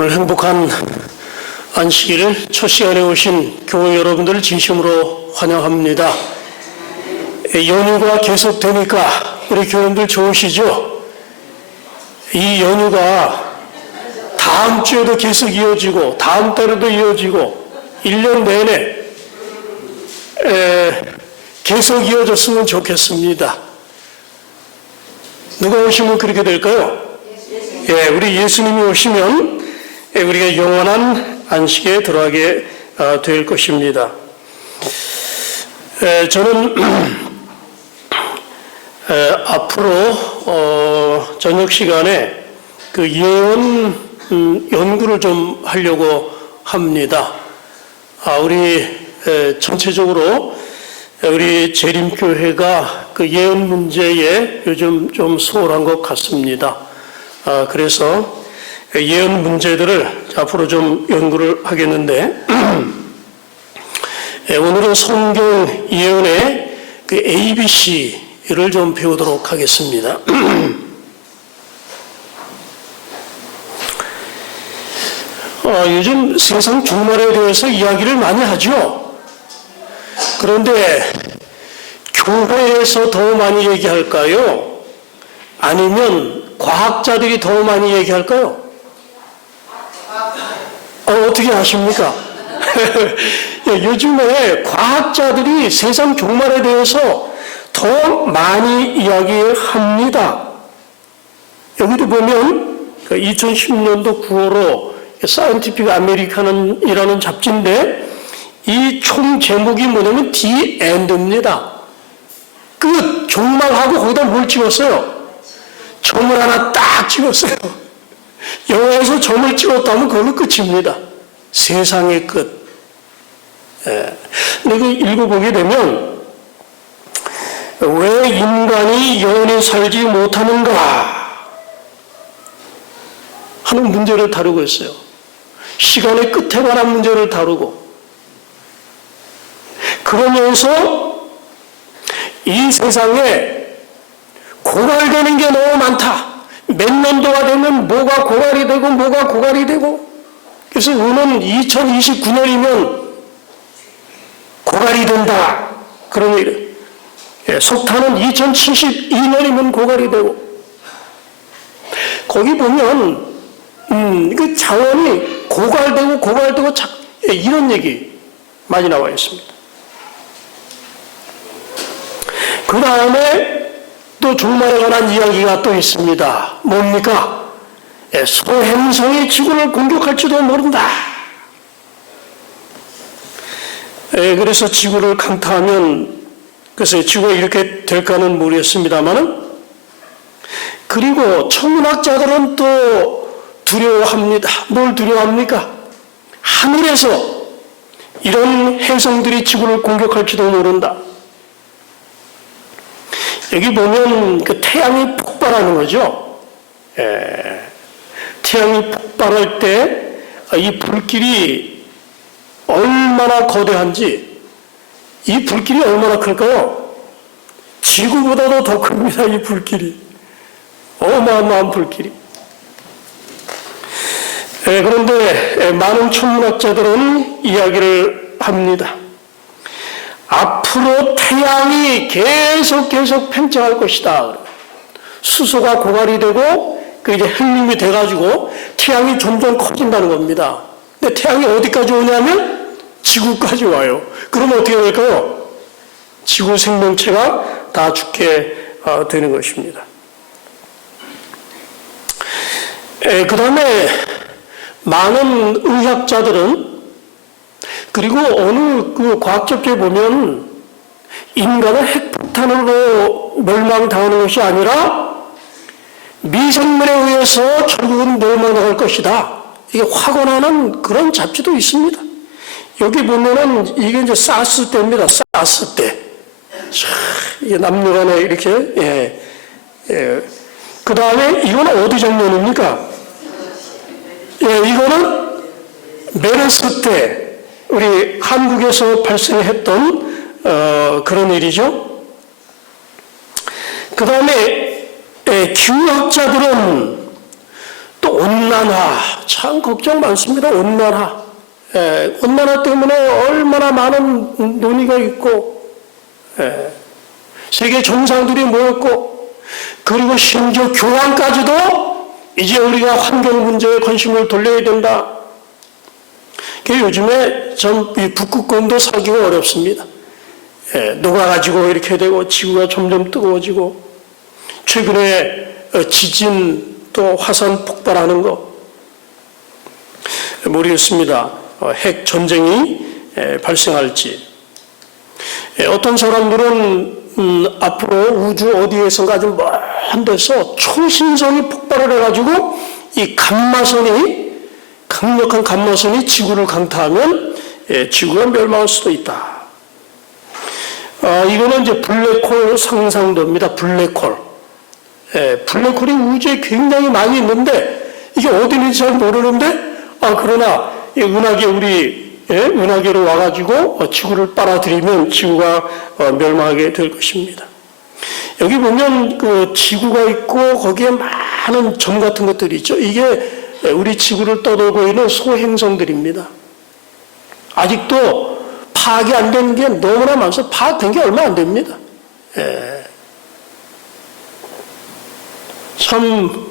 오늘 행복한 안식일 첫 시간에 오신 교회 여러분들을 진심으로 환영합니다. 연휴가 계속되니까 우리 교회들 좋으시죠? 이 연휴가 다음 주에도 계속 이어지고 다음 달에도 이어지고 1년 내내 계속 이어졌으면 좋겠습니다. 누가 오시면 그렇게 될까요? 우리 예수님이 오시면 우리가 영원한 안식에 들어가게 될 것입니다. 저는 앞으로 저녁 시간에 그 예언 연구를 좀 하려고 합니다. 우리 전체적으로 우리 재림교회가 그 예언 문제에 요즘 좀 소홀한 것 같습니다. 그래서 예언 문제들을 앞으로 좀 연구를 하겠는데 오늘은 성경 예언의 그 ABC를 좀 배우도록 하겠습니다. 요즘 세상 종말에 대해서 이야기를 많이 하죠. 그런데 교회에서 더 많이 얘기할까요? 아니면 과학자들이 더 많이 얘기할까요? 어떻게 아십니까? 요즘에 과학자들이 세상 종말에 대해서 더 많이 이야기합니다. 여기도 보면 2010년도 9월호 사이언티픽 아메리칸이라는 잡지인데 이 총 제목이 뭐냐면 The End입니다. 끝! 종말하고 거기다 뭘 찍었어요? 점을 하나 딱 찍었어요. 영화에서 점을 찍었다면 그걸로 끝입니다. 세상의 끝. 근데 이거 읽어보게 되면 왜 인간이 영원히 살지 못하는가 하는 문제를 다루고 있어요. 시간의 끝에 관한 문제를 다루고 그러면서 이 세상에 고갈되는 게 너무 많다. 몇 년도가 되면 뭐가 고갈이 되고 뭐가 고갈이 되고 그래서 오는 2029년이면 고갈이 된다. 그런 얘기. 석탄은 2072년이면 고갈이 되고 거기 보면 그 자원이 고갈되고 이런 얘기 많이 나와 있습니다. 그 다음에 또 종말에 관한 이야기가 또 있습니다. 뭡니까? 소행성이 지구를 공격할지도 모른다. 그래서 지구를 강타하면 글쎄 지구가 이렇게 될까는 모르겠습니다만은 그리고 천문학자들은 또 두려워합니다. 뭘 두려워합니까? 하늘에서 이런 행성들이 지구를 공격할지도 모른다. 여기 보면 그 태양이 폭발하는 거죠. 태양이 폭발할 때 이 불길이 얼마나 거대한지 이 불길이 얼마나 클까요? 지구보다도 더 큽니다. 이 불길이. 어마어마한 불길이. 그런데 많은 천문학자들은 이야기를 합니다. 앞으로 태양이 계속 팽창할 것이다. 수소가 고갈이 되고 그 이제 헬륨이 돼가지고 태양이 점점 커진다는 겁니다. 근데 태양이 어디까지 오냐면 지구까지 와요. 그러면 어떻게 될까요? 지구 생명체가 다 죽게 되는 것입니다. 그 다음에 많은 의학자들은 그리고 어느 그 과학적에 보면 인간은 핵폭탄으로 멸망당하는 것이 아니라 미생물에 의해서 결국은 멸망당할 것이다. 이게 확언하는 그런 잡지도 있습니다. 여기 보면은 이게 이제 사스 때입니다. 사스 때. 이게 남녀간에 이렇게 그 다음에 이거는 어디 장면입니까? 이거는 메르스 때 우리 한국에서 발생했던 그런 일이죠. 그 다음에 기후학자들은 또 온갖 온난화, 참 걱정 많습니다. 온난화. 온난화 때문에 얼마나 많은 논의가 있고, 세계 정상들이 모였고, 그리고 심지어 교황까지도 이제 우리가 환경 문제에 관심을 돌려야 된다. 요즘에 참 북극곰도 살기가 어렵습니다. 녹아가지고 이렇게 되고 지구가 점점 뜨거워지고, 최근에 지진 또 화산 폭발하는 거 모르겠습니다. 핵 전쟁이 발생할지. 어떤 사람들은 앞으로 우주 어디에선가 좀 먼 데서 초신성이 폭발을 해가지고 이 감마선이, 강력한 감마선이 지구를 강타하면 지구가 멸망할 수도 있다. 이거는 이제 블랙홀 상상도입니다. 블랙홀. 블랙홀이 우주에 굉장히 많이 있는데 이게 어디 있는지 잘 모르는데, 그러나 은하계로 와가지고 지구를 빨아들이면 지구가 멸망하게 될 것입니다. 여기 보면 그 지구가 있고 거기에 많은 점 같은 것들이 있죠. 이게 우리 지구를 떠돌고 있는 소행성들입니다. 아직도 파악이 안 된 게 너무나 많아서 파악된 게 얼마 안 됩니다. 참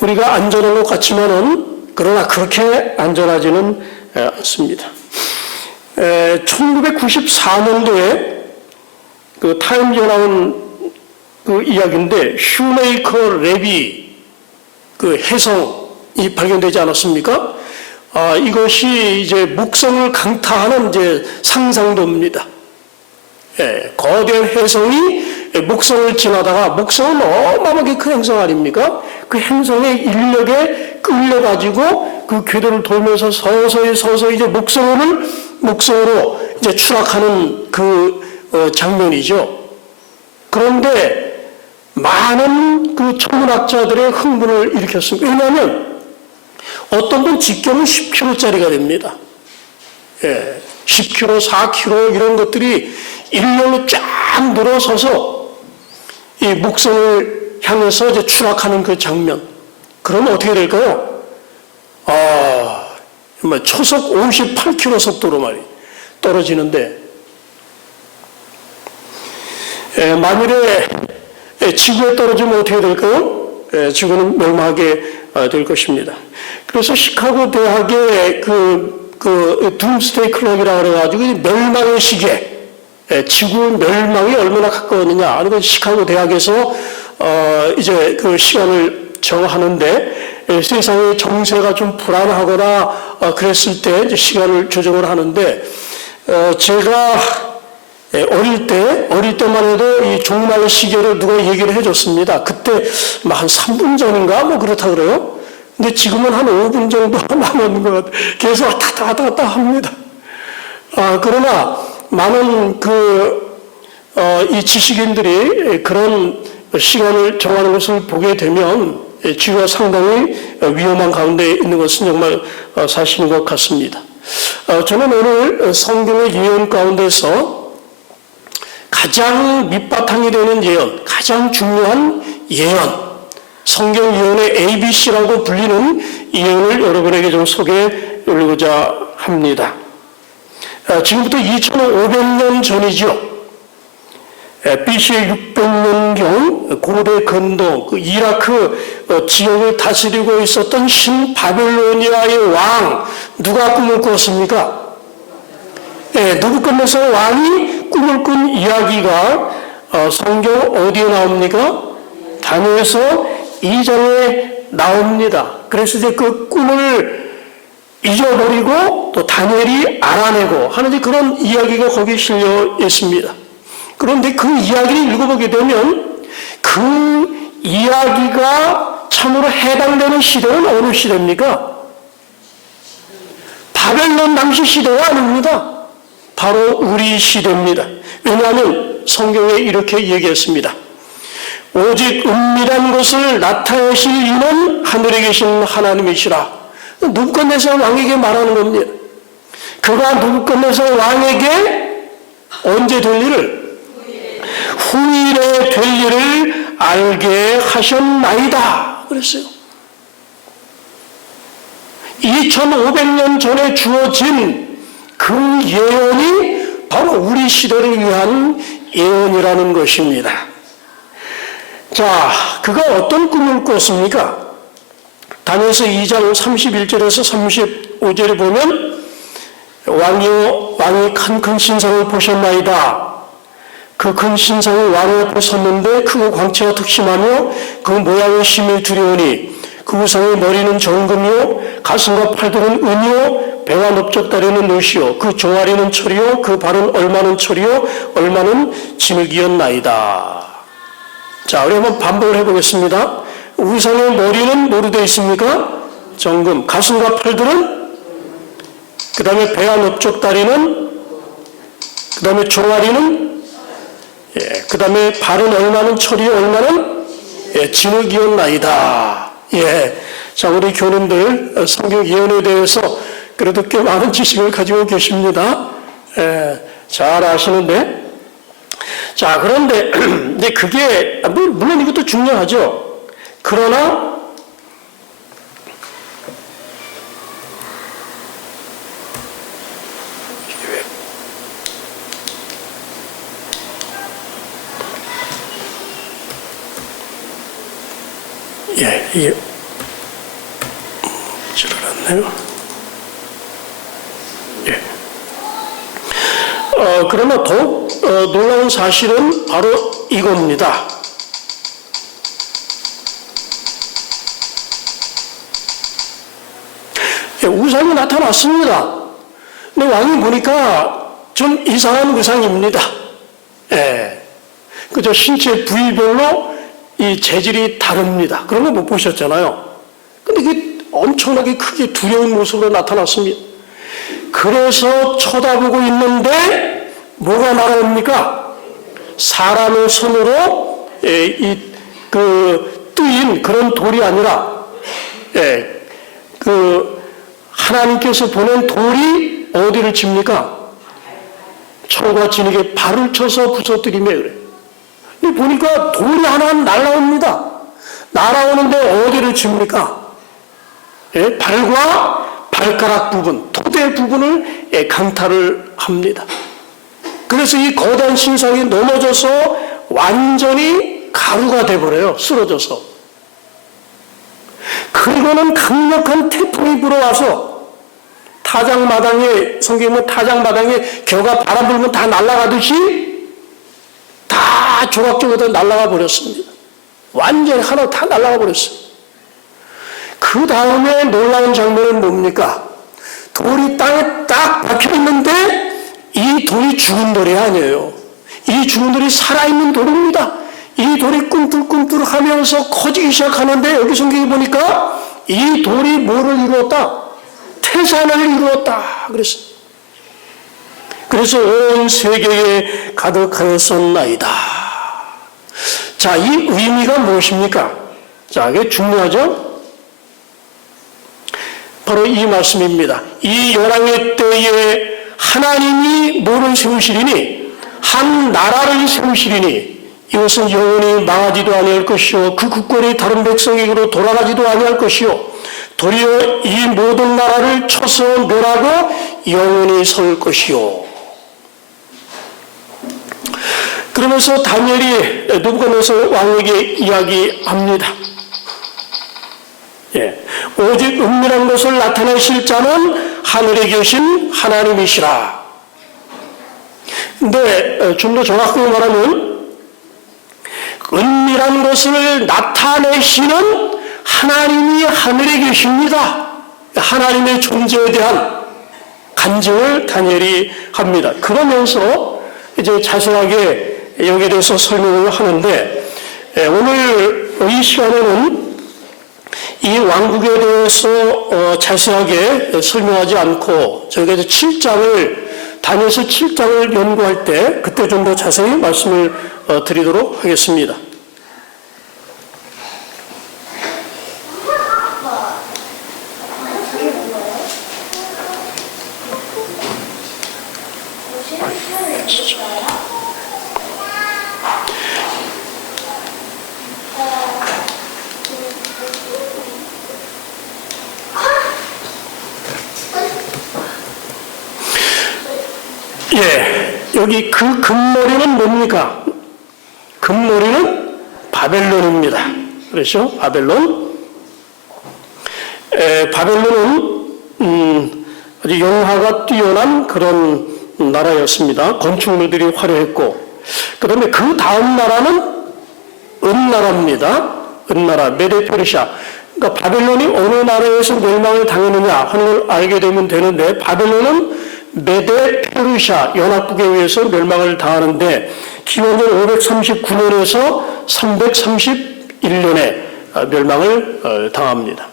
우리가 안전한 것 같지만은 그러나 그렇게 안전하지는 않습니다. 1994년도에 그 타임즈에 나온 그 이야기인데, 슈메이커 랩이 그 혜성이 발견되지 않았습니까? 이것이 이제 목성을 강타하는 이제 상상도입니다. 거대한 혜성이 목성을 지나다가, 목성은 어마어마하게 큰 행성 아닙니까? 그 행성의 인력에 끌려가지고 그 궤도를 돌면서 서서히 이제 목성으로 이제 추락하는 그 장면이죠. 그런데 많은 그 천문학자들의 흥분을 일으켰습니다. 왜냐하면 어떤 분 직경은 10km짜리가 됩니다. 10km, 4km 이런 것들이 일렬로 쫙 늘어서서 이 목성을 향해서 이제 추락하는 그 장면. 그러면 어떻게 될까요? 초속 58km 속도로 말이에요. 떨어지는데, 만일에 지구에 떨어지면 어떻게 될까요? 지구는 멸망하게 될 것입니다. 그래서 시카고 대학의 그 둠스데이 클럽이라고 그래가지고 멸망의 시계, 지구 멸망이 얼마나 가까웠느냐. 그리고 시카고 대학에서 이제 그 시간을 정하는데, 세상의 정세가 좀 불안하거나 그랬을 때 이제 시간을 조정을 하는데, 제가 어릴 때만 해도 이 종말 시계를 누가 얘기를 해줬습니다. 그때 한 3분 전인가 뭐 그렇다 그래요. 근데 지금은 한 5분 정도 남았는 것 같아요. 계속 왔다 갔다 합니다. 그러나 많은 이 지식인들이 그런 시간을 정하는 것을 보게 되면 지구가 상당히 위험한 가운데 있는 것은 정말 사실인 것 같습니다. 저는 오늘 성경의 예언 가운데서 가장 밑바탕이 되는 예언, 가장 중요한 예언, 성경 예언의 ABC라고 불리는 예언을 여러분에게 좀 소개해 드리고자 합니다. 지금부터 2500년 전이죠. BC의 600년경 고대 근동, 그 이라크 지역을 다스리고 있었던 신바벨로니아의 왕, 누가 꿈을 꿨습니까? 느부갓네살 왕이 꿈을 꾼 이야기가 성경 어디에 나옵니까? 다니엘서 2장에 나옵니다. 그래서 이제 그 꿈을 잊어버리고 또 다니엘이 알아내고 하는 그런 이야기가 거기에 실려 있습니다. 그런데 그 이야기를 읽어보게 되면 그 이야기가 참으로 해당되는 시대는 어느 시대입니까? 바벨론 당시 시대가 아닙니다. 바로 우리 시대입니다. 왜냐하면 성경에 이렇게 얘기했습니다. 오직 은밀한 것을 나타내실 이는 하늘에 계신 하나님이시라. 느부갓네살 왕에게 말하는 겁니다. 그가 느부갓네살 왕에게 언제 될 일을? 후일에 될 일을 알게 하셨나이다. 그랬어요. 2500년 전에 주어진 그 예언이 바로 우리 시대를 위한 예언이라는 것입니다. 자, 그가 어떤 꿈을 꿨습니까? 다니엘서 2장 31절에서 35절에 보면 왕이 큰 신상을 보셨나이다. 그 큰 신상이 왕 앞에 섰는데 크고 광채가 특심하며 그 모양이 심히 두려우니 그 우상의 머리는 정금이요 가슴과 팔들은 은이요 배와 넓적다리는 옷이요 그 종아리는 철이요 그 발은 얼마는 철이요 얼마는 진흙이었나이다. 자, 우리 한번 반복을 해보겠습니다. 우상의 머리는 뭐로 되어 있습니까? 정금. 가슴과 팔들은, 그 다음에 배와 넓적다리는, 그 다음에 종아리는, 그 다음에 발은 얼마는 철이요 얼마는 진흙이었나이다. 자, 우리 교인들 성경 예언에 대해서 그래도 꽤 많은 지식을 가지고 계십니다. 잘 아시는데, 자, 그런데 이제 그게 물론 이것도 중요하죠. 그러나 이게 잘 알았네요. 그러나 더욱 놀라운 사실은 바로 이겁니다. 우상이 나타났습니다. 근데 왕이 보니까 좀 이상한 우상입니다. 그저 신체 부위별로 이 재질이 다릅니다. 그런 거 못 보셨잖아요. 근데 이게 엄청나게 크게 두려운 모습으로 나타났습니다. 그래서 쳐다보고 있는데 뭐가 날아옵니까? 사람의 손으로 뜨인 그런 돌이 아니라 하나님께서 보낸 돌이 어디를 칩니까? 철과 진흙에 발을 쳐서 부서뜨리며 그래. 근데 보니까 돌이 하나 날아옵니다. 날아오는데 어디를 칩니까? 발과 발가락 부분, 토대 부분을 강탈을 합니다. 그래서 이 거대한 신상이 넘어져서 완전히 가루가 돼버려요. 쓰러져서. 그리고는 강력한 태풍이 불어와서 타작마당에, 성경에 타작마당에 겨가 바람 불면 다 날아가듯이 다 조각조각 날아가 버렸습니다. 완전히 하나 다 날아가 버렸어요. 그 다음에 놀라운 장면은 뭡니까? 돌이 땅에 딱 박혀있는데 이 돌이 죽은 돌이 아니에요. 이 죽은 돌이 살아있는 돌입니다. 이 돌이 꿈틀꿈틀 하면서 커지기 시작하는데 여기 성경에 보니까 이 돌이 뭐를 이루었다? 태산을 이루었다. 그래서 온 세계에 가득하였었나이다. 자, 이 의미가 무엇입니까? 자, 이게 중요하죠? 바로 이 말씀입니다. 이 열왕의 때에 하나님이 뭐를 세우시리니? 한 나라를 세우시리니 이것은 영원히 망하지도 아니할 것이요 그 국권이 다른 백성에게로 돌아가지도 아니할 것이요 도리어 이 모든 나라를 쳐서 멸하고 영원히 설 것이요. 그러면서 다니엘이 느부갓네살 왕에게 이야기합니다. 오직 은밀한 것을 나타내실 자는 하늘에 계신 하나님이시라. 근데 좀 더 정확하게 말하면 은밀한 것을 나타내시는 하나님이 하늘에 계십니다. 하나님의 존재에 대한 간증을 다니엘이 합니다. 그러면서 이제 자세하게 여기에 대해서 설명을 하는데 오늘 이 시간에는 이 왕국에 대해서 자세하게 설명하지 않고 저희가 이제 7장을 다니엘서 7장을 연구할 때 그때 좀 더 자세히 말씀을 드리도록 하겠습니다. 여기 그 금머리는 뭡니까? 금머리는 바벨론입니다. 그렇죠? 바벨론. 바벨론은 아주 영화가 뛰어난 그런 나라였습니다. 건축물들이 화려했고, 그 다음에 그 다음 나라는 은나라입니다. 은나라, 메데페르시아. 그러니까 바벨론이 어느 나라에서 멸망을 당했느냐 하는 걸 알게 되면 되는데, 바벨론은 메데페르시아 연합국에 의해서 멸망을 당하는데, 기원전 539년에서 331년에 멸망을 당합니다.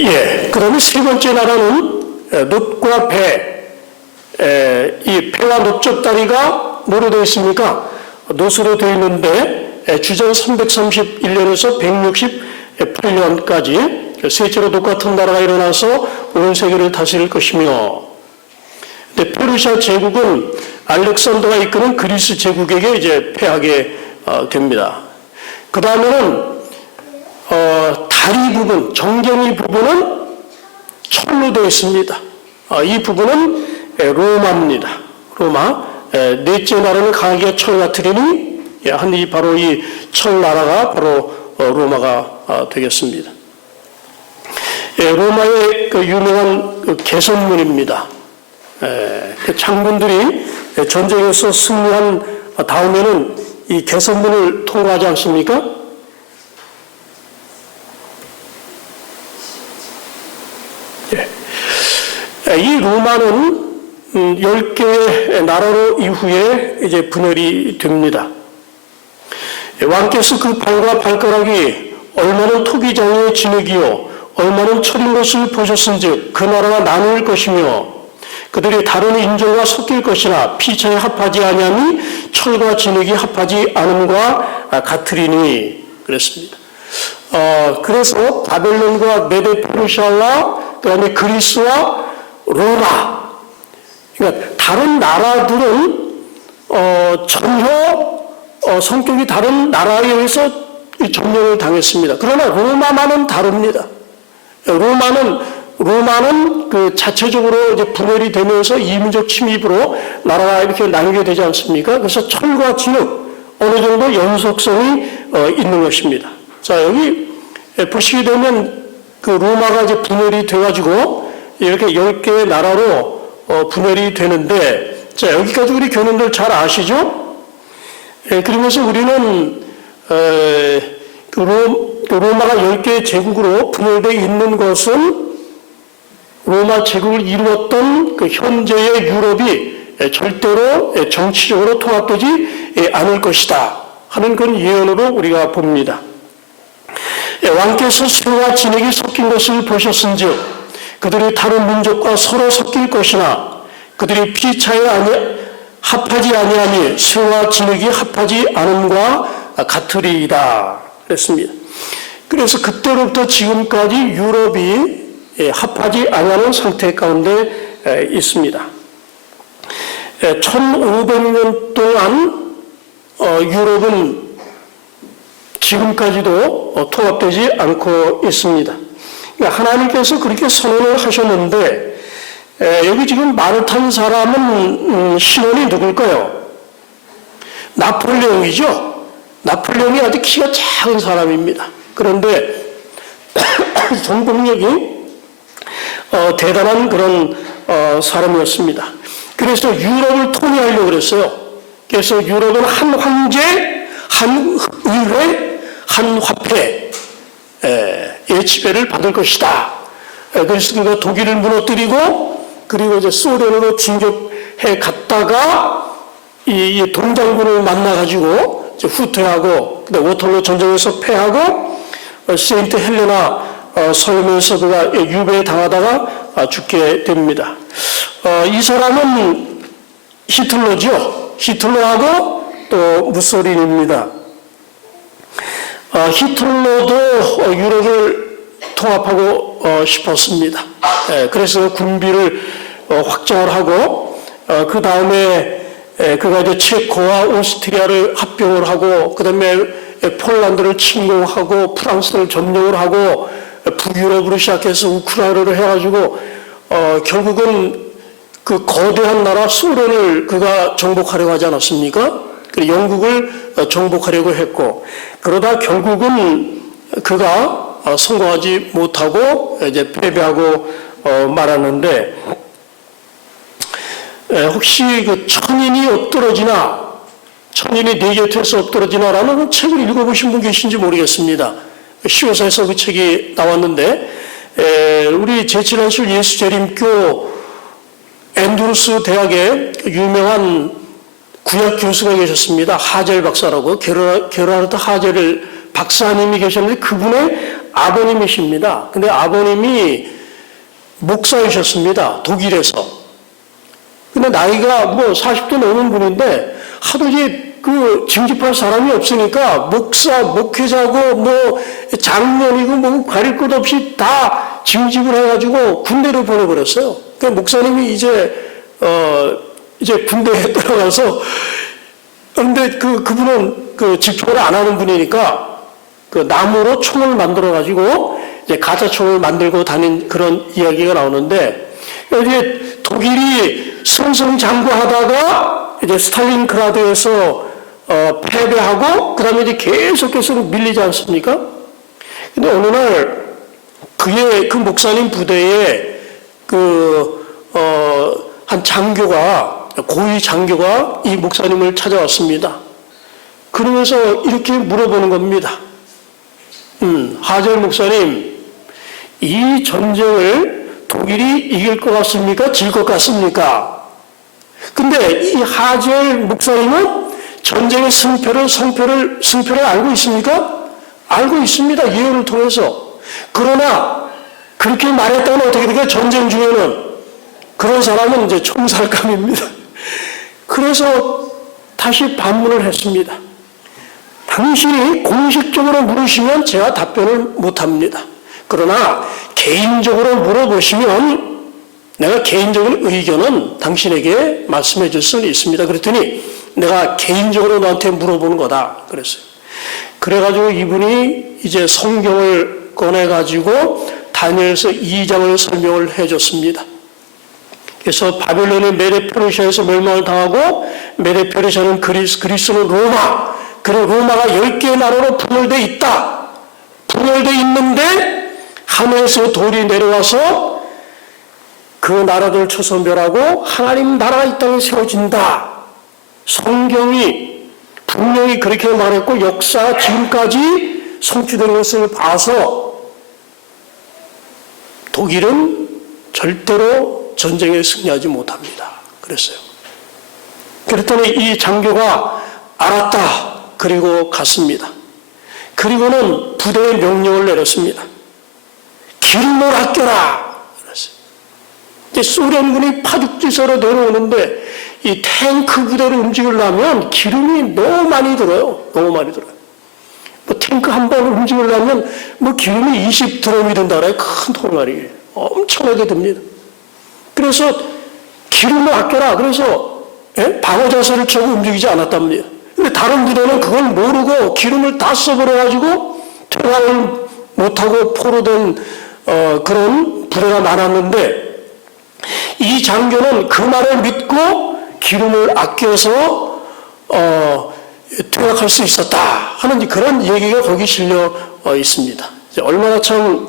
예, 그 다음에 세 번째 나라는 놋과 배, 이 배와 놋적 다리가 뭐로 되어 있습니까? 놋으로 되어 있는데 주전 331년에서 168년까지 셋째로 똑같은 나라가 일어나서 온 세계를 다스릴 것이며, 근데 페르시아 제국은 알렉산더가 이끄는 그리스 제국에게 이제 패하게 됩니다. 그 다음에는 다리 부분, 정경이 부분은 철로 되어 있습니다. 이 부분은 로마입니다. 로마. 넷째 나라는 강하게 철 같으리니, 바로 이 철 나라가 바로 로마가 되겠습니다. 로마의 그 유명한 그 개선문입니다. 장군들이 전쟁에서 승리한 다음에는 이 개선문을 통과하지 않습니까? 이 로마는 10개의 나라로 이후에 이제 분열이 됩니다. 왕께서 그 발과 발가락이 얼마는 토기장의 진흙이요 얼마는 철인 것을 보셨은즉 그 나라가 나눌 것이며 그들이 다른 인종과 섞일 것이나 피차에 합하지 아니하니 철과 진흙이 합하지 않음과 같으리니 그랬습니다. 그래서 바벨론과 메데페르시아와 그다음에 그리스와 로마, 그러니까 다른 나라들은 전혀 성격이 다른 나라에 의해서 점령을 당했습니다. 그러나 로마만은 다릅니다. 로마는 그 자체적으로 이제 분열이 되면서 이민족 침입으로 나라가 이렇게 나뉘게 되지 않습니까? 그래서 철과 진흙 어느 정도 연속성이 있는 것입니다. 자, 여기 보시게 되면 그 로마가 이제 분열이 돼가지고 이렇게 10개의 나라로 분열이 되는데, 자, 여기까지 우리 교민들 잘 아시죠? 그러면서 우리는 로마가 10개의 제국으로 분열되어 있는 것은 로마 제국을 이루었던 그 현재의 유럽이 절대로 정치적으로 통합되지 않을 것이다 하는 그런 예언으로 우리가 봅니다. 왕께서 쇠와 진흙이 섞인 것을 보셨은즉 그들이 다른 민족과 서로 섞일 것이나 그들이 피차에 합하지 아니하니 쇠와 진흙이 합하지 않음과 같으리이다 그랬습니다. 그래서 그때로부터 지금까지 유럽이 합하지 아니하는 상태 가운데 있습니다. 1500년 동안 유럽은 지금까지도 통합되지 않고 있습니다. 하나님께서 그렇게 선언을 하셨는데, 여기 지금 말을 탄 사람은 신원이 누굴까요? 나폴레옹이죠. 나폴레옹이 아주 키가 작은 사람입니다. 그런데 전공력이 대단한 그런 사람이었습니다. 그래서 유럽을 통일하려고 그랬어요. 그래서 유럽은 한 황제, 한 의회, 한 화폐의 지배를 받을 것이다. 그래서 그가 독일을 무너뜨리고 그리고 이제 소련으로 진격해 갔다가 이 동장군을 만나가지고 이제 후퇴하고 워털로 전쟁에서 패하고 세인트 헬레나 섬에서 그가 유배에 당하다가 죽게 됩니다. 이 사람은 히틀러죠. 히틀러하고 또 무소린입니다. 히틀러도 유럽을 통합하고 싶었습니다. 그래서 군비를 확장을 하고 그 다음에 그가 이제 체코와 오스트리아를 합병을 하고, 그 다음에 폴란드를 침공하고, 프랑스를 점령을 하고, 북유럽으로 시작해서 우크라이나를 해가지고, 결국은 그 거대한 나라 소련을 그가 정복하려고 하지 않았습니까? 영국을 정복하려고 했고, 그러다 결국은 그가 성공하지 못하고 이제 패배하고 말았는데, 혹시 그 천인이 엎드러지나, 천인이 네 곁에서 엎드러지나라는 책을 읽어보신 분 계신지 모르겠습니다. 시오사에서 그 책이 나왔는데, 우리 제7한실 예수재림교 앤드루스 대학의 유명한 구약 교수가 계셨습니다. 하젤 박사라고, 게르하르트 하젤 박사님이 계셨는데 그분의 아버님이십니다. 근데 아버님이 목사이셨습니다. 독일에서. 근데 나이가 뭐 40대 넘은 분인데 하도 이제 그 징집할 사람이 없으니까 목사, 목회자고 뭐 장년이고 뭐 가릴 것 없이 다 징집을 해가지고 군대로 보내버렸어요. 그 목사님이 이제 군대에 들어가서, 그런데 그분은 그 집회를 안 하는 분이니까 그 나무로 총을 만들어가지고 이제 가짜 총을 만들고 다닌 그런 이야기가 나오는데, 이제 독일이 승승장구하다가 이제 스탈린그라드에서 패배하고, 그 다음에 이제 계속해서 밀리지 않습니까? 근데 어느 날 그 목사님 부대에 한 장교가, 고위 장교가 이 목사님을 찾아왔습니다. 그러면서 이렇게 물어보는 겁니다. 하젤 목사님, 이 전쟁을 독일이 이길 것 같습니까? 질 것 같습니까? 근데 이 하젤 목사님은 전쟁의 승패를 알고 있습니까? 알고 있습니다. 예언을 통해서. 그러나 그렇게 말했다면 어떻게 될까요? 전쟁 중에는 그런 사람은 이제 총살감입니다. 그래서 다시 반문을 했습니다. 당신이 공식적으로 물으시면 제가 답변을 못합니다. 그러나 개인적으로 물어보시면 내가 개인적인 의견은 당신에게 말씀해 줄 수는 있습니다. 그랬더니 내가 개인적으로 너한테 물어보는 거다 그랬어요. 그래가지고 이분이 이제 성경을 꺼내가지고 다니엘서 2장을 설명을 해줬습니다. 그래서 바벨론의 메데페르시아에서 멸망을 당하고, 메데페르시아는 그리스는 로마, 그리고 로마가 10개의 나라로 분열되어 있다. 분열되어 있는데 하늘에서 돌이 내려와서 그 나라들을 쳐서 멸하고 하나님 나라가 이 땅에 세워진다. 성경이 분명히 그렇게 말했고 역사가 지금까지 성취되는 것을 봐서 독일은 절대로 전쟁에 승리하지 못합니다. 그랬어요. 그랬더니 이 장교가 알았다. 그리고 갔습니다. 그리고는 부대에 명령을 내렸습니다. 기름을 아껴라. 그랬어요. 이제 소련군이 파죽지세로 내려오는데 이 탱크 부대를 움직이려면 기름이 너무 많이 들어요. 너무 많이 들어요. 뭐 탱크 한 번을 움직이려면 뭐 기름이 20드럼이 된다 그래요. 큰 통알이. 엄청나게 듭니다. 그래서 기름을 아껴라. 그래서 방어 자세를 쳐고 움직이지 않았답니다. 근데 다른 부대는 그걸 모르고 기름을 다 써버려가지고 퇴각을 못하고 포로된 그런 부대가 많았는데, 이 장교는 그 말을 믿고 기름을 아껴서 퇴각할 수 있었다 하는 그런 얘기가 거기 실려 있습니다. 얼마나 참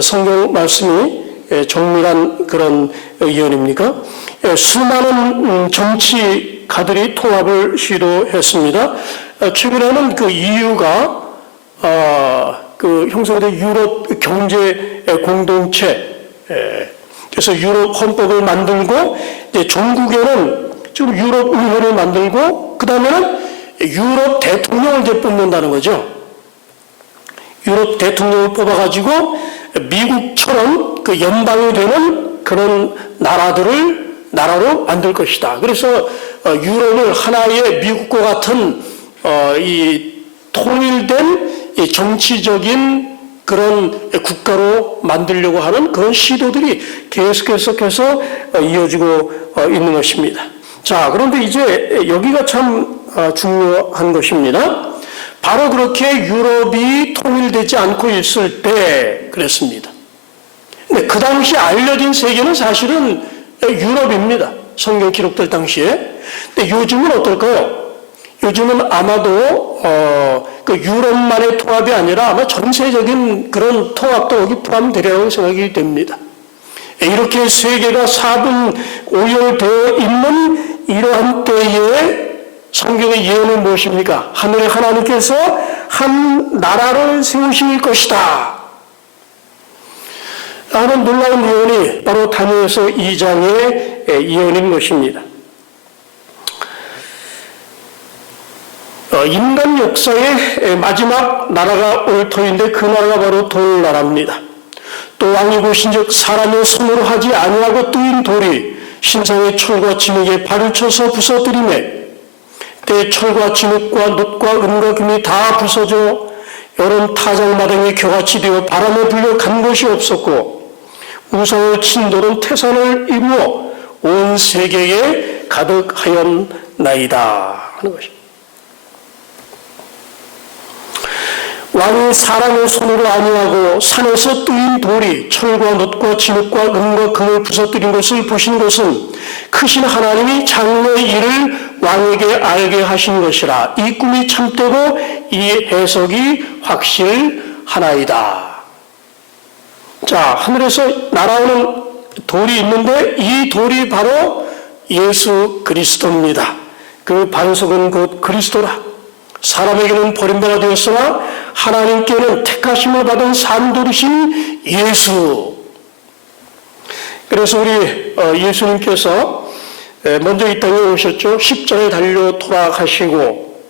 성경 말씀이 정밀한 그런 예언입니까? 수많은 정치가들이 통합을 시도했습니다. 최근에는 그 EU가 형성된 유럽 경제 공동체, 그래서 유럽 헌법을 만들고, 이제 종국에는 지금 유럽 의회를 만들고, 그 다음에는 유럽 대통령을 이제 뽑는다는 거죠. 유럽 대통령을 뽑아가지고 미국처럼 그 연방이 되는 그런 나라로 만들 것이다. 그래서 유럽을 하나의 미국과 같은 이 통일된 이 정치적인 그런 국가로 만들려고 하는 그런 시도들이 계속해서 이어지고 있는 것입니다. 자, 그런데 이제 여기가 참 중요한 것입니다. 바로 그렇게 유럽이 통일되지 않고 있을 때 그랬습니다. 근데 그 당시 알려진 세계는 사실은 유럽입니다. 성경 기록될 당시에. 근데 요즘은 어떨까요? 요즘은 아마도 그 유럽만의 통합이 아니라 아마 전세적인 그런 통합도 여기 포함되리라고 생각이 됩니다. 이렇게 세계가 사분오열되어 있는 이러한 때에 성경의 예언은 무엇입니까? 하늘의 하나님께서 한 나라를 세우실 것이다 라는 놀라운 예언이 바로 다니엘서 2장의 예언인 것입니다. 인간 역사의 마지막 나라가 올 터인데 그 나라가 바로 돌나라입니다. 또 왕이 보신즉 사람의 손으로 하지 아니하고 뜨인 돌이 신성의 철과 진흙에 발을 쳐서 부서뜨리매 때 철과 진흙과 놋과 은과 금이 다 부서져 여름 타작마당에 겨같이 되어 바람에 불려 간 것이 없었고 우상을 친 돌은 태산을 이루어 온 세계에 가득하였나이다 하는 것입니다. 왕이 사람의 손으로 아니하고 산에서 뜨인 돌이 철과 놋과 진흙과 은과 금을 부서뜨린 것을 보신 것은 크신 하나님이 장래의 일을 왕에게 알게 하신 것이라. 이 꿈이 참되고 이 해석이 확실하나이다. 자, 하늘에서 날아오는 돌이 있는데 이 돌이 바로 예수 그리스도입니다. 그 반석은 곧 그리스도라. 사람에게는 버림받아 되었으나 하나님께는 택하심을 받은 산돌이신 예수. 그래서 우리 예수님께서 먼저 이 땅에 오셨죠. 십자가에 달려 돌아가시고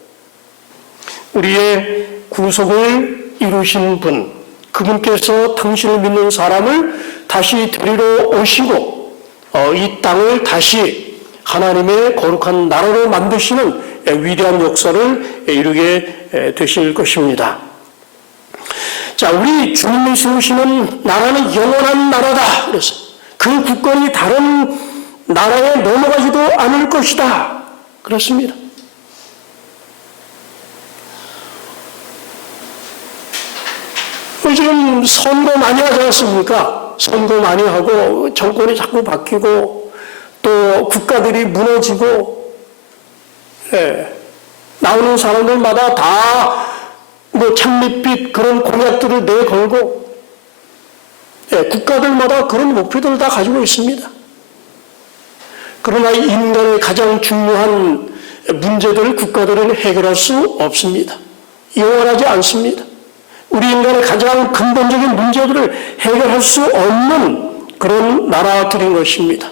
우리의 구속을 이루신 분, 그분께서 당신을 믿는 사람을 다시 데리러 오시고 이 땅을 다시 하나님의 거룩한 나라로 만드시는 위대한 역사를 이루게 되실 것입니다. 자, 우리 주님이 세우시는 나라는 영원한 나라다. 그래서 그 국권이 다른 나라에 넘어가지도 않을 것이다. 그렇습니다. 지금 선거 많이 하지 않습니까? 선거 많이 하고 정권이 자꾸 바뀌고 또 국가들이 무너지고 나오는 사람들마다 다 창립빛 그런 공약들을 내걸고 국가들마다 그런 목표들을 다 가지고 있습니다. 그러나 인간의 가장 중요한 문제들을 국가들은 해결할 수 없습니다. 영원하지 않습니다. 우리 인간의 가장 근본적인 문제들을 해결할 수 없는 그런 나라들인 것입니다.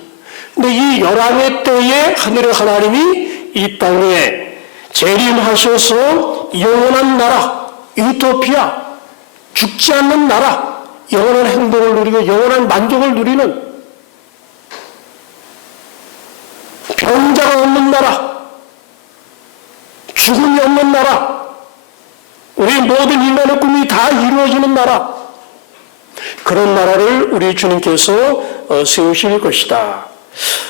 근데 이 열왕의 때에 하늘의 하나님이 이 땅에 재림하셔서 영원한 나라, 유토피아, 죽지 않는 나라, 영원한 행복을 누리고 영원한 만족을 누리는 병자가 없는 나라, 죽음이 없는 나라, 우리 모든 인간의 꿈이 다 이루어지는 나라, 그런 나라를 우리 주님께서 세우실 것이다.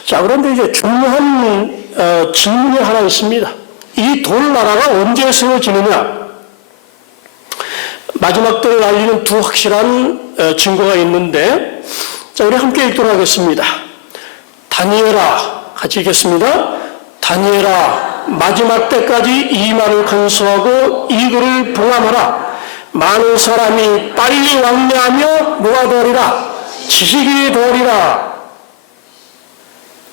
자, 그런데 이제 중요한 질문이 하나 있습니다. 이 돌나라가 언제 세워지느냐? 마지막 때를 알리는 두 확실한 증거가 있는데, 자, 우리 함께 읽도록 하겠습니다. 다니엘아, 같이 읽겠습니다. 다니엘아, 마지막 때까지 이 말을 간수하고 이 글을 봉함하라. 많은 사람이 빨리 왕래하며 뭐가 되리라? 지식이 되리라.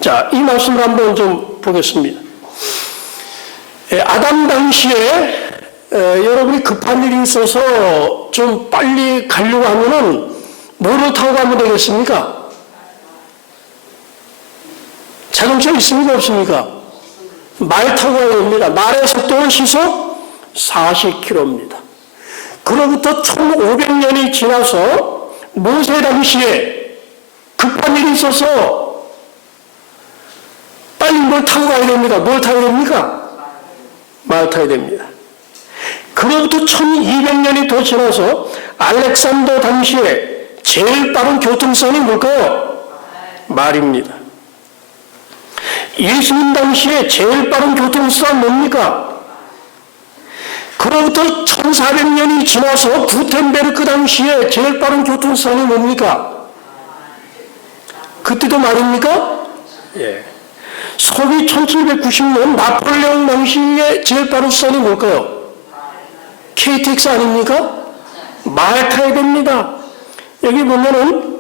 자, 이 말씀을 한번 좀 보겠습니다. 아담 당시에 여러분이 급한 일이 있어서 좀 빨리 가려고 하면은 뭐를 타고 가면 되겠습니까? 자동차 있습니까? 없습니까? 말 타고 가야 됩니다. 말의 속도는 시속 40km입니다. 그로부터 1500년이 지나서 모세 당시에 급한 일이 있어서 빨리 뭘 타고 가야 됩니다. 뭘 타야 됩니까? 말 타야 됩니다. 그로부터 1200년이 더 지나서 알렉산더 당시에 제일 빠른 교통선이 뭘까요? 말입니다. 예수님 당시에 제일 빠른 교통수단 뭡니까? 그로부터 1400년이 지나서 구텐베르크 당시에 제일 빠른 교통수단이 뭡니까? 그때도 말입니까? 예. 소위 1790년 나폴레옹 당시에 제일 빠른 수단이 뭘까요? KTX 아닙니까? 말 타야 됩니다. 여기 보면은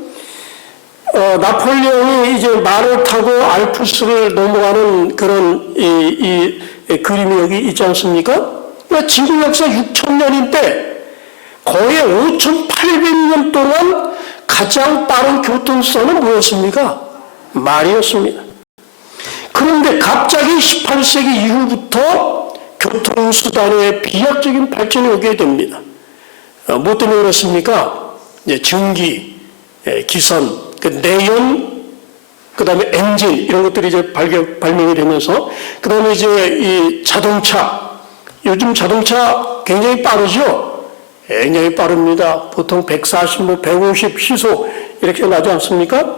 나폴레옹이 이제 말을 타고 알프스를 넘어가는 그런 이 그림이 여기 있지 않습니까? 그러니까 지구 역사 6000년인데 거의 5800년 동안 가장 빠른 교통수단은 뭐였습니까? 말이었습니다. 그런데 갑자기 18세기 이후부터 교통수단의 비약적인 발전이 오게 됩니다. 뭐 때문에 그렇습니까? 이제 전기, 기선, 내연, 그 다음에 엔진, 이런 것들이 이제 발명이 되면서, 그 다음에 이제 이 자동차, 요즘 자동차 굉장히 빠르죠? 굉장히 빠릅니다. 보통 140, 150 시속 이렇게 나지 않습니까?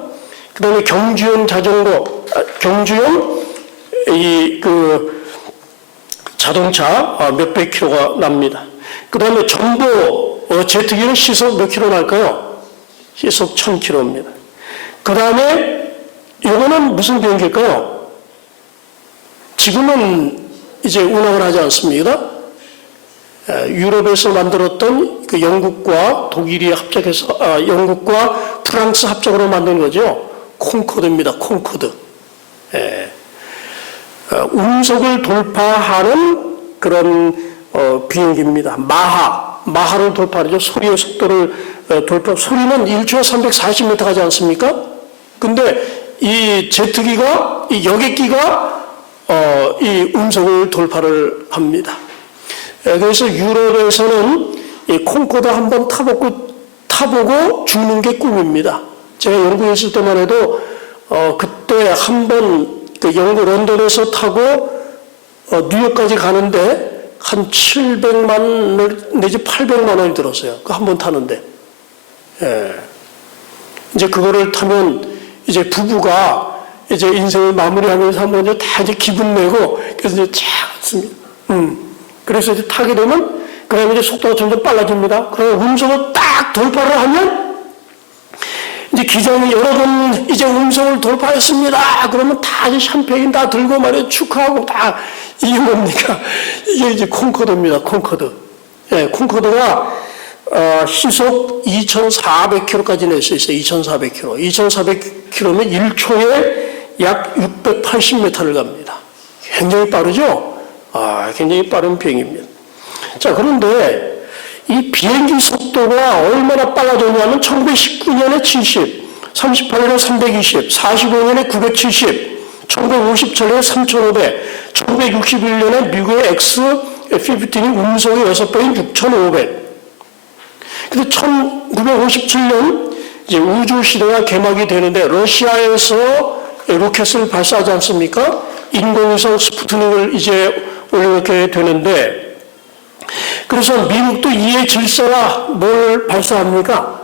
그 다음에 경주용 자전거, 경주용 자동차 몇백 킬로가 납니다. 그 다음에 전보 제트기는 시속 몇 킬로 날까요? 시속 1000킬로입니다. 그 다음에 이거는 무슨 비행기일까요? 지금은 이제 운항을 하지 않습니다. 유럽에서 만들었던 그 영국과 독일이 합작해서, 영국과 프랑스 합작으로 만든 거죠. 콩코드입니다. 콩코드. 운석을 돌파하는 그런 비행기입니다. 마하를 돌파하죠. 소리의 속도를 돌파. 소리는 1초에 340m 가지 않습니까? 근데 이 제트기가, 이 여객기가 이 운석을 돌파를 합니다. 그래서 유럽에서는 이 콩코드 한번 타보고 죽는 게 꿈입니다. 제가 영국에 있을 때만 해도 그때 한번 그 영국 런던에서 타고 뉴욕까지 가는데 한 700만 내지 800만 원이 들었어요. 그 한 번 타는데. 예. 이제 그거를 타면 이제 부부가 이제 인생을 마무리하면서 한번 이제 다 이제 기분 내고 그래서 이제 쫙 씁니다. 그래서 이제 타게 되면 그다음에 이제 속도가 점점 빨라집니다. 그럼 운석을 딱 돌파를 하면 이제 기장이 여러분 이제 운석을 돌파했습니다. 그러면 다 이제 샴페인 다 들고 말이에요. 축하하고 다 이게 뭡니까? 이게 이제 콩코드입니다. 콩코드. 예, 콩코드가 시속 2,400km까지 낼 수 있어요. 2,400km. 2,400km면 1초에 약 680m를 갑니다. 굉장히 빠르죠? 굉장히 빠른 비행입니다. 자, 그런데 이 비행기 속도가 얼마나 빨라졌냐면 1919년에 70, 38년에 320, 45년에 970, 1957년에 3500, 1961년에 미국의 X-15이 운석의 6배인 6500. 근데 1957년 이제 우주 시대가 개막이 되는데 러시아에서 로켓을 발사하지 않습니까? 인공위성 스푸트닉을 이제 올려놓게 되는데 그래서 미국도 이에 질서라 뭘 발사합니까?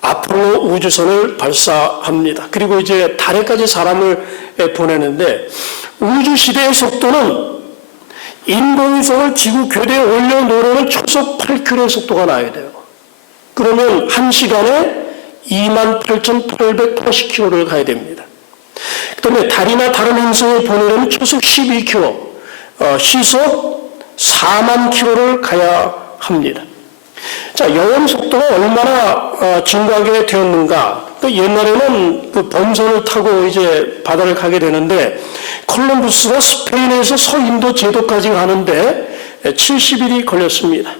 아폴로 우주선을 발사합니다. 그리고 이제 달에까지 사람을 보내는데 우주 시대의 속도는 인공위성을 지구 궤도에 올려놓으려면 초속 8km의 속도가 나야 돼요. 그러면 1시간에 28,880km를 가야 됩니다. 그 다음에 달이나 다른 행성에 보내려면 초속 12km, 시속 4만 km를 가야 합니다. 자, 여행 속도가 얼마나 증가하게 되었는가? 옛날에는 그 범선을 타고 이제 바다를 가게 되는데 콜럼부스가 스페인에서 서인도 제도까지 가는데 70일이 걸렸습니다.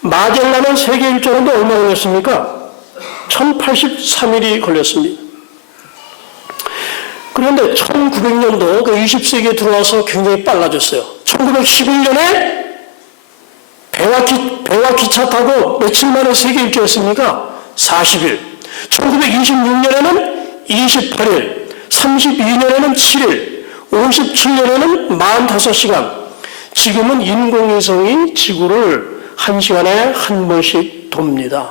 마젤란은 세계 일주하는데 얼마 걸렸습니까? 1083일이 걸렸습니다. 그런데 1900년도 그 20세기에 들어와서 굉장히 빨라졌어요. 1911년에 배와 기차 타고 며칠 만에 세계 일주였습니까? 40일. 1926년에는 28일, 32년에는 7일, 57년에는 45시간. 지금은 인공위성이 지구를 1시간에 한 번씩 돕니다.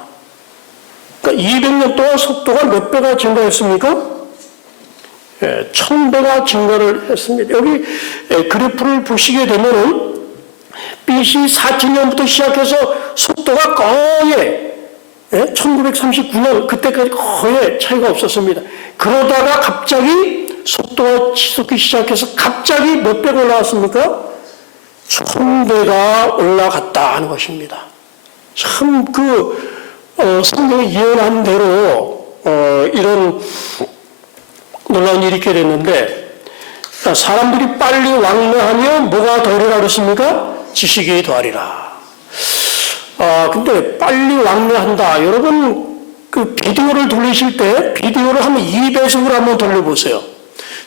그러니까 200년 동안 속도가 몇 배가 증가했습니까? 1000배가 증가를 했습니다. 여기 그래프를 보시게 되면은 BC 4000년부터 시작해서 속도가 거의 1939년 그때까지 거의 차이가 없었습니다. 그러다가 갑자기 속도가 치솟기 시작해서 갑자기 몇 배가 올라왔습니까? 1000배가 올라갔다 하는 것입니다. 참 성경이 예언한 대로 이런 놀라운 일이 있게 됐는데, 사람들이 빨리 왕래하면 뭐가 더하리라 그랬습니까? 지식이 더하리라. 근데 빨리 왕래한다. 여러분, 비디오를 돌리실 때 비디오를 한번 2배속으로 한번 돌려보세요.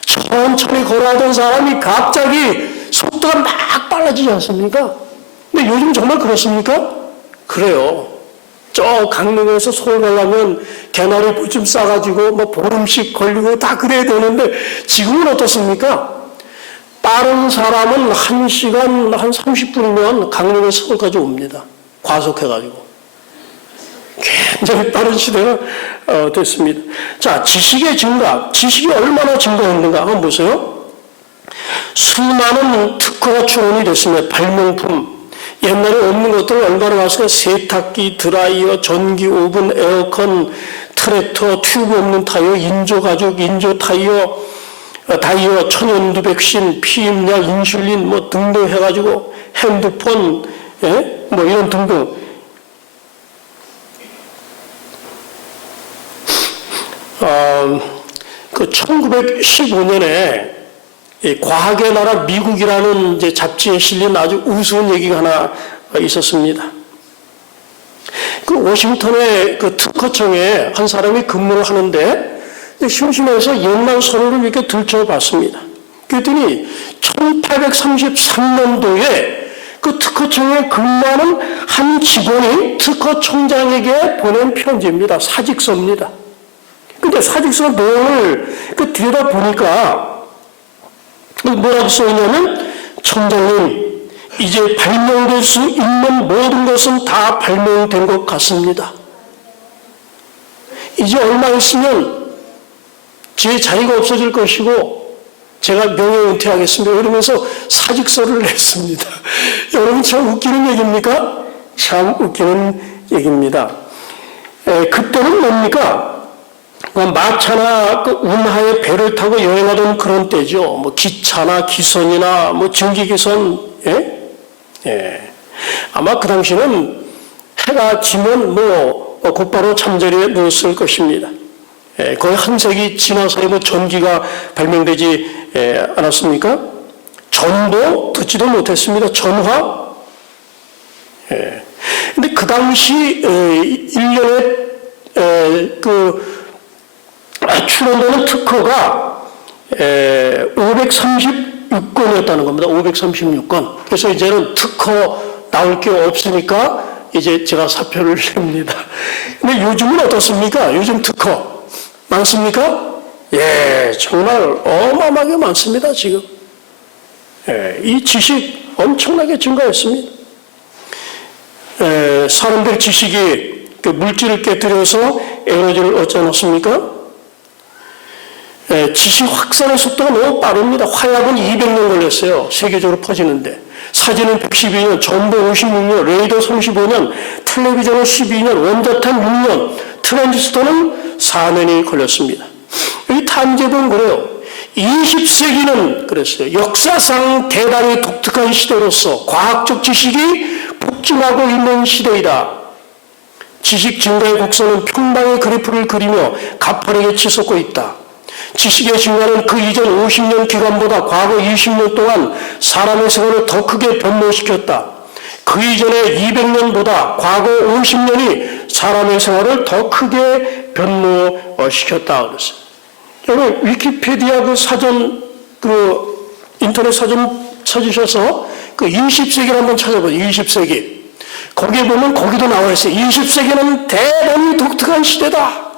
천천히 걸어가던 사람이 갑자기 속도가 막 빨라지지 않습니까? 근데 요즘 정말 그렇습니까? 그래요. 저 강릉에서 서울 가려면 개나리 보좀 싸가지고 보름씩 걸리고 다 그래야 되는데 지금은 어떻습니까? 빠른 사람은 1시간 한 30분이면 강릉에서 서울까지 옵니다. 과속해가지고. 굉장히 빠른 시대가 됐습니다. 자, 지식의 증가. 지식이 얼마나 증가했는가 한번 보세요. 수많은 특허가 출원이 됐습니다. 발명품. 옛날에 없는 것들을 얼마나 많았을까? 세탁기, 드라이어, 전기 오븐, 에어컨, 트랙터, 튜브 없는 타이어, 인조 가죽, 인조 타이어, 다이어, 천연두 백신, 피임약, 인슐린 등등 해가지고 핸드폰, 이런 등등. 그 1915년에 과학의 나라 미국이라는 이제 잡지에 실린 아주 우스운 얘기가 하나 있었습니다. 그 워싱턴의 그 특허청에 한 사람이 근무를 하는데 심심해서 옛날 서류를 이렇게 들춰봤습니다. 그랬더니 1833년도에 그 특허청에 근무하는 한 직원이 특허청장에게 보낸 편지입니다. 사직서입니다. 근데 사직서 내용을 들여다 보니까 뭐라고 써있냐면, 청장님, 이제 발명될 수 있는 모든 것은 다 발명된 것 같습니다. 이제 얼마 있으면 제 자리가 없어질 것이고 제가 명예은퇴하겠습니다. 이러면서 사직서를 냈습니다. 여러분 참 웃기는 얘기입니까? 참 웃기는 얘기입니다. 그때는 뭡니까? 마차나 운하의 배를 타고 여행하던 그런 때죠. 기차나 기선이나 증기기선, 아마 그 당시는 해가 지면 곧바로 잠자리에 누웠을 것입니다. 거의 한 세기 지나서 전기가 발명되지 않았습니까? 전도 듣지도 못했습니다. 전화. 근데 그 당시 1년에 출원되는 특허가 536건이었다는 겁니다. 536건. 그래서 이제는 특허 나올 게 없으니까 이제 제가 사표를 냅니다. 근데 요즘은 어떻습니까? 요즘 특허 많습니까? 정말 어마어마하게 많습니다, 지금. 이 지식 엄청나게 증가했습니다. 사람들 지식이 물질을 깨뜨려서 에너지를 얻지 않았습니까? 지식 확산의 속도가 너무 빠릅니다. 화약은 200년 걸렸어요. 세계적으로 퍼지는데. 사진은 112년, 전보 56년, 레이더 35년, 텔레비전은 12년, 원자탄 6년, 트랜지스터는 4년이 걸렸습니다. 이 탐재본 그래요. 20세기는 그랬어요. 역사상 대단히 독특한 시대로서 과학적 지식이 폭증하고 있는 시대이다. 지식 증가의 곡선은 평방의 그래프를 그리며 가파르게 치솟고 있다. 지식의 증가는 그 이전 50년 기간보다 과거 20년 동안 사람의 생활을 더 크게 변모시켰다. 그 이전의 200년보다 과거 50년이 사람의 생활을 더 크게 변모시켰다. 그랬어요. 여러분, 위키피디아 사전, 인터넷 사전 찾으셔서 20세기를 한번 찾아보세요. 20세기. 거기에 보면 거기도 나와 있어요. 20세기는 대단히 독특한 시대다.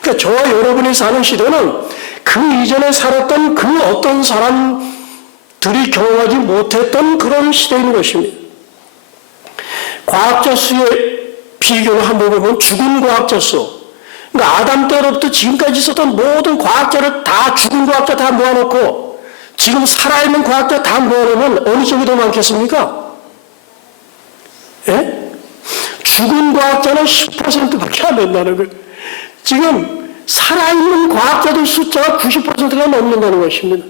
그러니까 저와 여러분이 사는 시대는 그 이전에 살았던 그 어떤 사람들이 경험하지 못했던 그런 시대인 것입니다. 과학자 수의 비교를 한번 보면 죽은 과학자 수, 그러니까 아담 때로부터 지금까지 있었던 모든 과학자를 다 죽은 과학자 다 모아놓고 지금 살아있는 과학자 다 모아놓으면 어느 쪽이 더 많겠습니까? 예? 죽은 과학자는 10%밖에 안 된다는 거예요. 지금 살아있는 과학자들 숫자가 90%가 넘는다는 것입니다.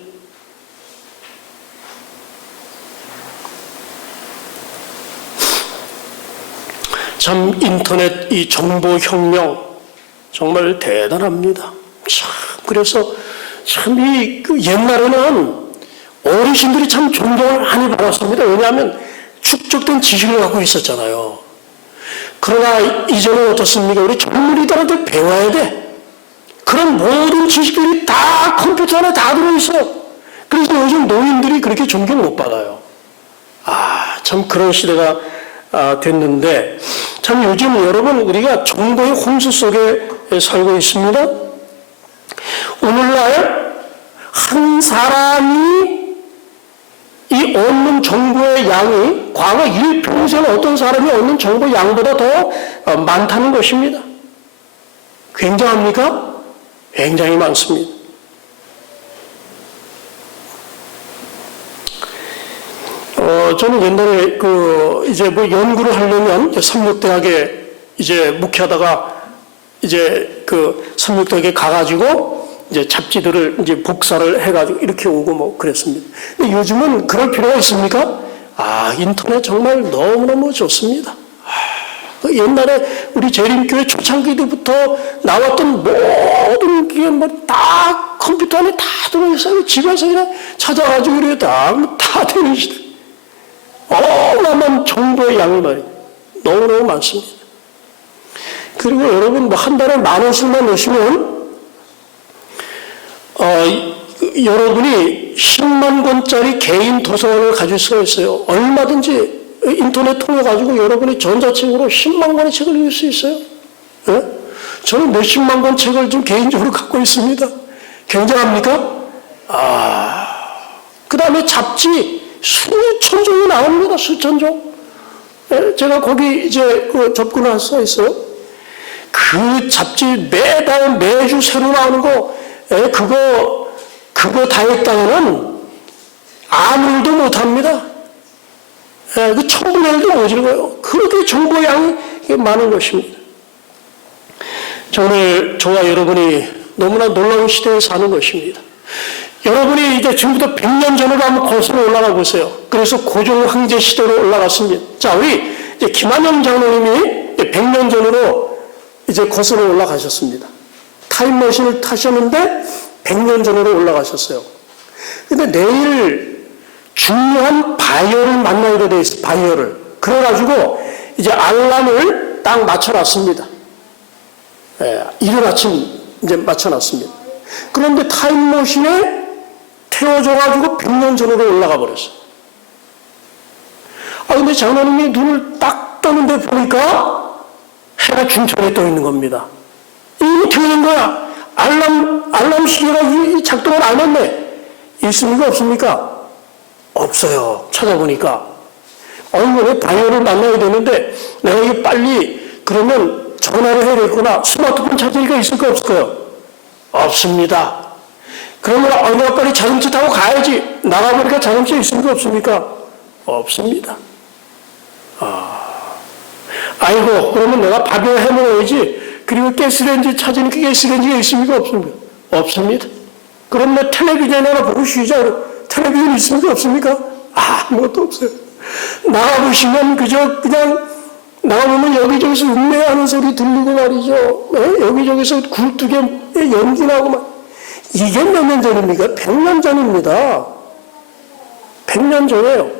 참 인터넷 이 정보혁명 정말 대단합니다. 참 그래서 참 옛날에는 어르신들이 참 존경을 많이 받았습니다. 왜냐하면 축적된 지식을 갖고 있었잖아요. 그러나 이제는 어떻습니까? 우리 젊은이들한테 배워야 돼. 그런 모든 지식들이 다 컴퓨터 안에 다 들어있어. 그래서 요즘 노인들이 그렇게 존경 못 받아요. 참 그런 시대가 됐는데 참 요즘 여러분 우리가 정보의 홍수 속에 살고 있습니다. 오늘날 한 사람이 이 얻는 정보의 양이 과거 일평생 어떤 사람이 얻는 정보 양보다 더 많다는 것입니다. 굉장합니까? 굉장히 많습니다. 저는 옛날에 이제 뭐 연구를 하려면 삼육대학에 이제 묵혀다가 이제 삼육대학에 가가지고 이제 잡지들을 이제 복사를 해가지고 이렇게 오고 뭐 그랬습니다. 근데 요즘은 그럴 필요가 있습니까? 인터넷 정말 너무너무 좋습니다. 옛날에 우리 재림교회 초창기 때부터 나왔던 모든 게 뭐 다 컴퓨터 안에 다 들어있어요. 집에서 그냥 찾아가지고 이렇게 다 되는 시대. 어마어마한 정보의 양이 말이에요. 너무너무 많습니다. 그리고 여러분 뭐 한 달에 10,000원씩만 내시면 여러분이 10만 권짜리 개인 도서관을 가질 수가 있어요. 얼마든지 인터넷 통해 가지고 여러분이 전자책으로 10만 권의 책을 읽을 수 있어요. 예? 저는 몇십만 권 책을 좀 개인적으로 갖고 있습니다. 굉장합니까? 그 다음에 잡지 수천 종이 나옵니다. 수천 종. 예? 제가 거기 이제 접근할 수 있어요. 그 잡지 매주 새로 나오는 거, 예? 그거 다 했다가는 아무 일도 못 합니다. 예, 그 1000분의 1도 못 읽어요. 그렇게 정보량이 많은 것입니다. 오늘 저와 여러분이 너무나 놀라운 시대에 사는 것입니다. 여러분이 이제 지금부터 100년 전으로 한번 거슬러 올라가 보세요. 그래서 고종 황제 시대로 올라갔습니다. 자, 우리 이제 김한영 장로님이 100년 전으로 이제 거슬러 올라가셨습니다. 타임머신을 타셨는데 100년 전으로 올라가셨어요. 근데 내일 중요한 바이어를 만나게 돼 있어요. 바이어를. 그래가지고 이제 알람을 딱 맞춰놨습니다. 예, 이른 아침 이제 맞춰놨습니다. 그런데 타임머신에 태워져가지고 100년 전으로 올라가 버렸어요. 근데 장로님이 눈을 딱 뜨는데 보니까 해가 중천에 떠 있는 겁니다. 이게 어떻게 된 거야? 알람 시계가 작동을 안 했네. 있습니까? 없습니까? 없어요. 찾아보니까. 왜 바이오를 만나야 되는데 내가 이게 빨리 그러면 전화를 해야 되겠구나. 스마트폰 찾으니까 있을까 없을까요? 없습니다. 그러면 내가 빨리 자동차 타고 가야지. 나가보니까 자동차 있습니까? 없습니까? 없습니다. 아이고, 그러면 내가 밥이나 해 먹어야지. 그리고 가스레인지 찾으니까 가스레인지가 있습니까? 없습니까? 없습니다. 그럼 내 텔레비전 하나 보고 쉬자. 텔레비전 있습니까? 없습니까? 아무것도 없어요. 나가보시면 그냥 나가보면 여기저기서 음매하는 소리 들리고 말이죠. 여기저기서 굴뚝에 연기 나고 막. 이게 몇 년 전입니까? 100년 전입니다. 100년 전이에요.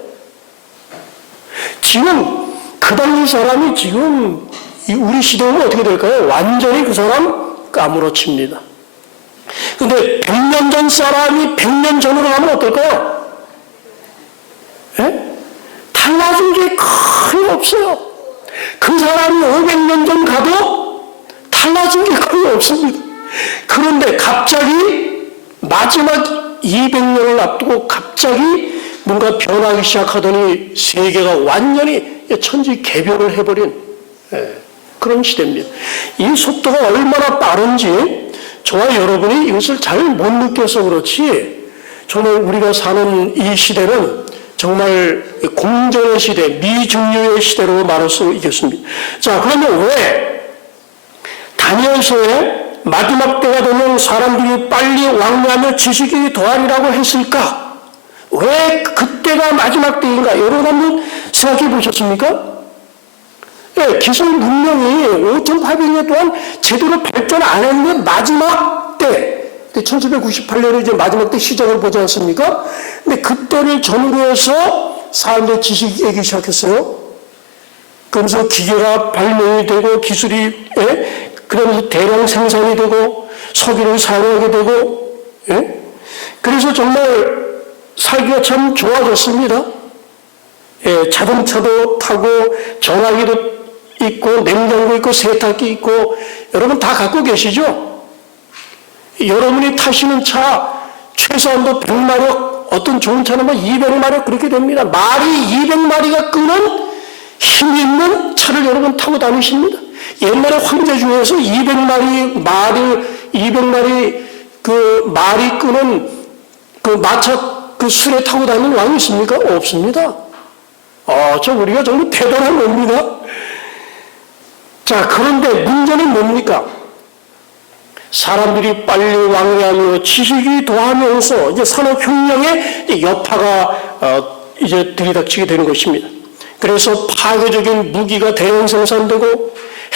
지금 그 당시 사람이 지금 우리 시대 오면 어떻게 될까요? 완전히 그 사람 까무러칩니다. 근데 100년 전 사람이 100년 전으로 가면 어떨까요? 예? 달라진 게 거의 없어요. 그 사람이 500년 전 가도 달라진 게 거의 없습니다. 그런데 갑자기 마지막 200년을 앞두고 갑자기 뭔가 변하기 시작하더니 세계가 완전히 천지개벽을 해버린 그런 시대입니다. 이 속도가 얼마나 빠른지 저와 여러분이 이것을 잘 못 느껴서 그렇지, 정말 우리가 사는 이 시대는 정말 공정의 시대, 미증유의 시대로 말할 수 있겠습니다. 자, 그러면 왜 다니엘서에 마지막 때가 되면 사람들이 빨리 왕래하며 지식이 더하리라고 했을까? 왜 그때가 마지막 때인가? 여러분 한번 생각해 보셨습니까? 예, 기술 문명이 5,800년 동안 제대로 발전 안 했는데 마지막 때, 1798년에 이제 마지막 때 시작을 보지 않습니까? 근데 그때를 전후로 해서 사람들이 지식이 되기 시작했어요. 그러면서 기계가 발명이 되고 기술이, 예? 그러면서 대량 생산이 되고 석유를 사용하게 되고, 예? 그래서 정말 살기가 참 좋아졌습니다. 예, 자동차도 타고 전화기도 있고 냉장고 있고 세탁기 있고 여러분 다 갖고 계시죠? 여러분이 타시는 차 최소한도 100마력, 어떤 좋은 차는 200마력 그렇게 됩니다. 말이 200마리가 끄는 힘 있는 차를 여러분 타고 다니십니다. 옛날에 황제 중에서 200마리 그 말이 끄는 그 마차 그 술에 타고 다니는 왕이 있습니까? 없습니다. 저 우리가 정말 대단한 겁니다. 자, 그런데 문제는 뭡니까? 사람들이 빨리 왕래하며 지식이 더하면서 이제 산업혁명의 여파가 이제 들이닥치게 되는 것입니다. 그래서 파괴적인 무기가 대량 생산되고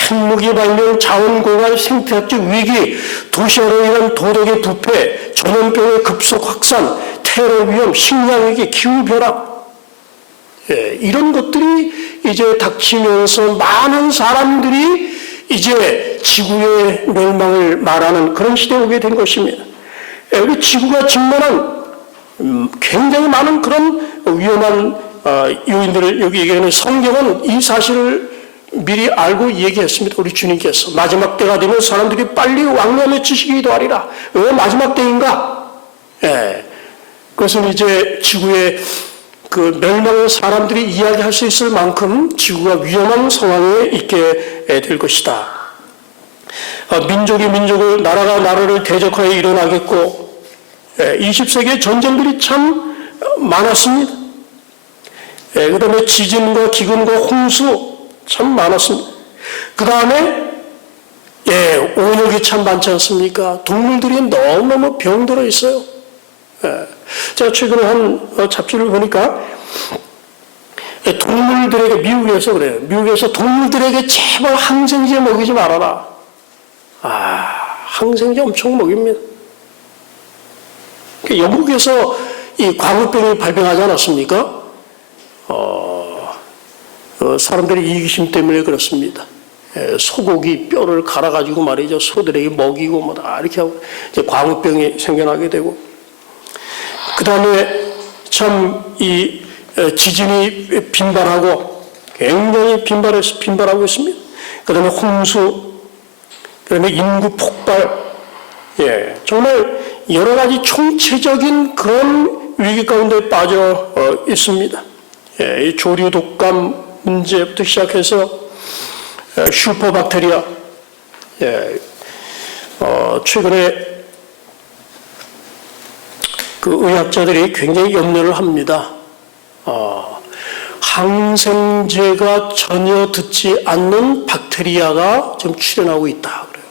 핵무기 발명, 자원 고갈, 생태학적 위기, 도시화로 인한 도덕의 부패, 전염병의 급속 확산, 테러 위험, 식량 위기, 기후 변화, 예, 이런 것들이 이제 닥치면서 많은 사람들이 이제 지구의 멸망을 말하는 그런 시대에 오게 된 것입니다. 예, 우리 지구가 직면한 굉장히 많은 그런 위험한 요인들을 여기 얘기하는 성경은 이 사실을 미리 알고 얘기했습니다. 우리 주님께서 마지막 때가 되면 사람들이 빨리 왕래하며 지식이 더하리라. 왜 마지막 때인가? 예, 그것은 이제 지구의 그 멸망을 사람들이 이야기할 수 있을 만큼 지구가 위험한 상황에 있게 될 것이다. 민족이 민족을, 나라가 나라를 대적하여 일어나겠고, 20세기의 전쟁들이 참 많았습니다. 그 다음에 지진과 기근과 홍수 참 많았습니다. 그 다음에 오염이 참 많지 않습니까? 동물들이 너무너무 병들어 있어요. 제가 최근에 한 잡지를 보니까 동물들에게, 미국에서 그래요. 미국에서 동물들에게 제발 항생제 먹이지 말아라. 항생제 엄청 먹입니다. 영국에서 이 광우병이 발병하지 않았습니까? 사람들의 이기심 때문에 그렇습니다. 소고기 뼈를 갈아가지고 말이죠. 소들에게 먹이고 뭐다 이렇게 하고 이제 광우병이 생겨나게 되고, 그 다음에 참 이 지진이 빈발하고 굉장히 빈발하고 있습니다. 그 다음에 홍수, 그 다음에 인구 폭발, 정말 여러 가지 총체적인 그런 위기 가운데 빠져 있습니다. 이 조류 독감 문제부터 시작해서 슈퍼박테리아, 최근에 그 의학자들이 굉장히 염려를 합니다. 항생제가 전혀 듣지 않는 박테리아가 지금 출현하고 있다 그래요.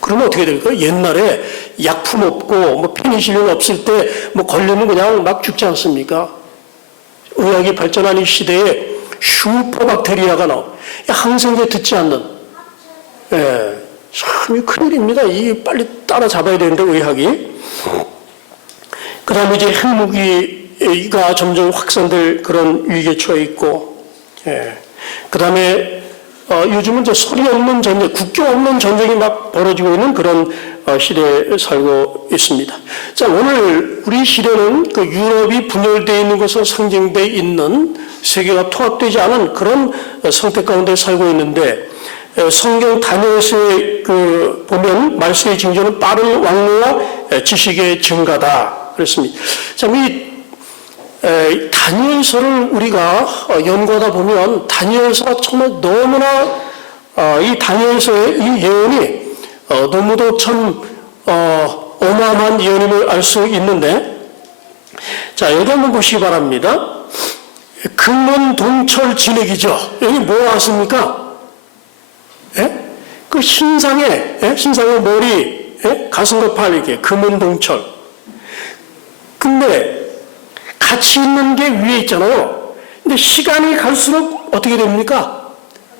그러면 어떻게 될까요? 옛날에 약품 없고 뭐 페니실린 없을 때 뭐 걸리면 그냥 막 죽지 않습니까? 의학이 발전한 이 시대에 슈퍼박테리아가 나오. 항생제 듣지 않는. 참 큰일입니다. 이 빨리 따라잡아야 되는데 의학이. 그 다음에 이제 핵무기가 점점 확산될 그런 위기에 처해 있고, 그 다음에 요즘은 이제 소리 없는 전쟁, 국경 없는 전쟁이 막 벌어지고 있는 그런 시대에 살고 있습니다. 자, 오늘 우리 시대는 그 유럽이 분열되어 있는 것으로 상징되어 있는 세계가 통합되지 않은 그런 상태 가운데 살고 있는데, 성경 다니엘서에 그 보면 말씀의 징조는 빠른 왕래와 지식의 증가다 그랬습니다. 자, 이 다니엘서를 우리가 연구하다 보면 다니엘서가 정말 너무나 이 다니엘서의 이 예언이 너무도 참 어마어마한 예언임을 알 수 있는데, 자, 여기 한번 보시기 바랍니다. 금은동철 진액이죠. 여기 뭐 나왔습니까? 예? 그 신상의, 예? 신상의 머리, 예? 가슴과 팔 이렇게 금은동철. 근데 같이 있는 게 위에 있잖아요. 근데 시간이 갈수록 어떻게 됩니까?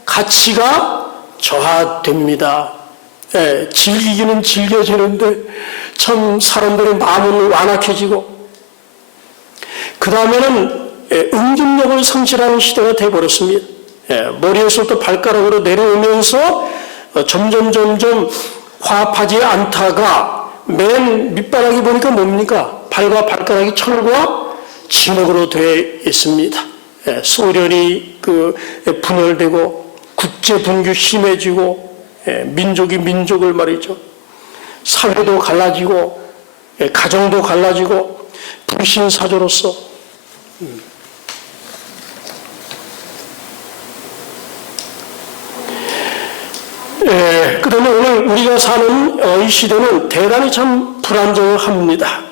가치가 저하됩니다. 예, 즐기기는 즐겨지는데 참 사람들의 마음은 완악해지고, 그 다음에는 응집력을 상실하는 시대가 되어버렸습니다. 머리에서부터 발가락으로 내려오면서 점점 화합하지 않다가 맨 밑바닥에 보니까 뭡니까? 발과 발가락이 철과 진흙으로 되어 있습니다. 소련이 분열되고 국제 분규 심해지고, 민족이 민족을 말이죠. 사회도 갈라지고, 가정도 갈라지고, 불신사조로서. 그 다음에 오늘 우리가 사는 이 시대는 대단히 참 불안정합니다.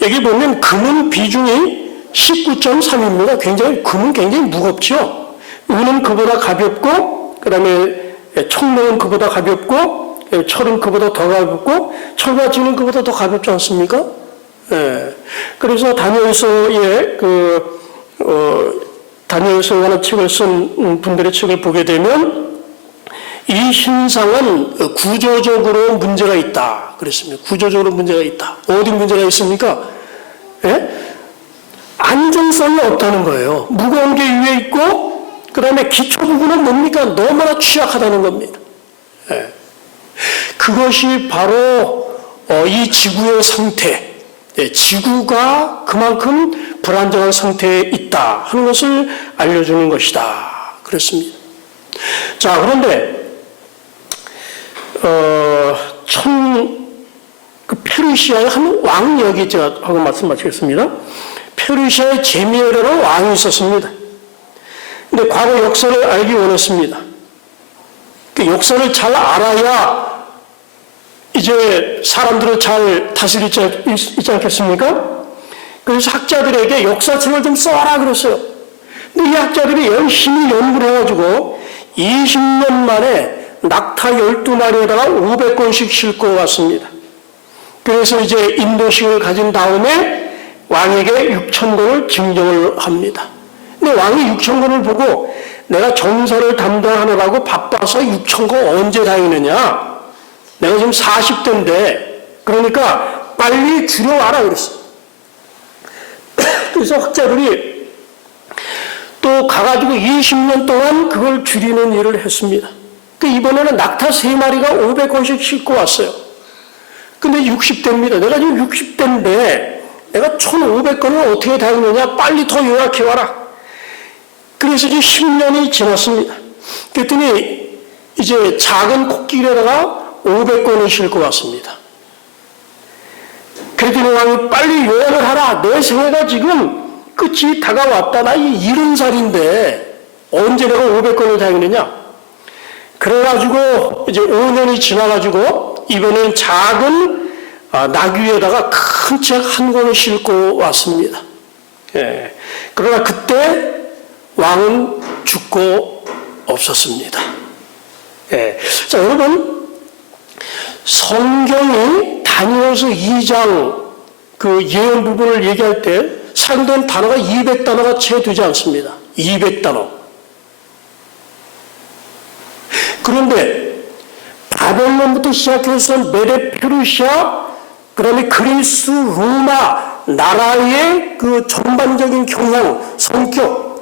여기 보면 금은 비중이 19.3입니다. 금은 굉장히 무겁죠. 은은 그보다 가볍고, 그 다음에 청명은 그보다 가볍고, 철은 그보다 더 가볍고, 철과 진은 그보다 더 가볍지 않습니까? 그래서 다니엘서에 다니엘서라는 책을 쓴 분들의 책을 보게 되면 이 신상은 구조적으로 문제가 있다 그랬습니다. 구조적으로 문제가 있다. 어디 문제가 있습니까? 안정성이 없다는 거예요. 무거운 게 위에 있고, 그 다음에 기초 부분은 뭡니까? 너무나 취약하다는 겁니다. 그것이 바로 이 지구의 상태, 지구가 그만큼 불안정한 상태에 있다 하는 것을 알려주는 것이다 그랬습니다. 자, 그런데 페르시아의 한 왕 여기 제가 하고 말씀 마치겠습니다. 페르시아의 제미엘이라는 왕이 있었습니다. 근데 과거 역사를 알기 원했습니다. 그 역사를 잘 알아야 이제 사람들을 잘 다스리지 않겠습니까? 그래서 학자들에게 역사책을 좀 써라 그랬어요. 근데 이 학자들이 열심히 연구를 해가지고 20년 만에 낙타 12마리에다가 500권씩 싣고 왔습니다. 그래서 이제 인도식을 가진 다음에 왕에게 6,000권을 증정을 합니다. 근데 왕이 6,000권을 보고 내가 정서를 담당하느라고 바빠서 6,000권 언제 다 읽느냐? 내가 지금 40대인데 그러니까 빨리 줄여와라 그랬어요. 그래서 학자들이 또 가가지고 20년 동안 그걸 줄이는 일을 했습니다. 이번에는 낙타 3마리가 500권씩 싣고 왔어요. 근데 60대입니다. 내가 지금 60대인데 내가 1,500권을 어떻게 다 읽느냐? 빨리 더 요약해와라. 그래서 이제 10년이 지났습니다. 그랬더니 이제 작은 코끼리에다가 500권을 싣고 왔습니다. 그랬더니 왕이 빨리 요약을 하라. 내 생애가 지금 끝이 다가왔다. 나 70살인데 언제 내가 500권을 다 읽느냐? 그래가지고 이제 5년이 지나가지고 이번엔 작은 나귀에다가 큰 책 한 권을 싣고 왔습니다. 그러나 그때 왕은 죽고 없었습니다. 자, 여러분, 성경이 다니엘서 2장 그 예언 부분을 얘기할 때 사용된 단어가 200단어가 채 되지 않습니다. 200단어. 그런데 바벨론부터 시작해서 메데 페르시아, 그 다음에 그리스, 로마 나라의 그 전반적인 경향, 성격,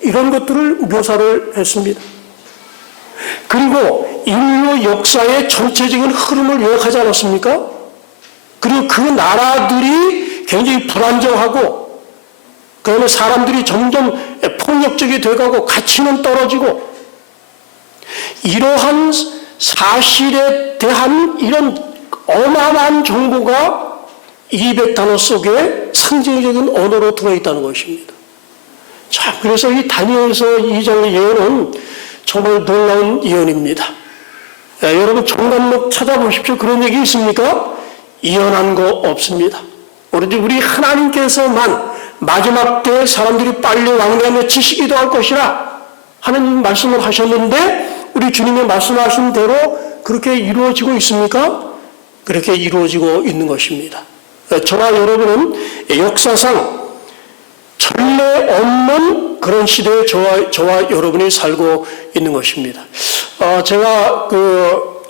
이런 것들을 묘사를 했습니다. 그리고 인류 역사의 전체적인 흐름을 요약하지 않았습니까? 그리고 그 나라들이 굉장히 불안정하고, 그 다음에 사람들이 점점 폭력적이 돼가고 가치는 떨어지고, 이러한 사실에 대한 이런 어마어마한 정보가 200단어 속에 상징적인 언어로 들어있다는 것입니다. 자, 그래서 이 다니엘서 2장의 예언은 정말 놀라운 예언입니다. 여러분 종간록 찾아보십시오. 그런 얘기 있습니까? 예언한 거 없습니다. 오로지 우리 하나님께서만 마지막 때에 사람들이 빨리 왕래하며 지식이 더할 것이라 하는 말씀을 하셨는데 우리 주님이 말씀하신 대로 그렇게 이루어지고 있습니까? 그렇게 이루어지고 있는 것입니다. 저와 여러분은 역사상 전례 없는 그런 시대에 저와 여러분이 살고 있는 것입니다. 제가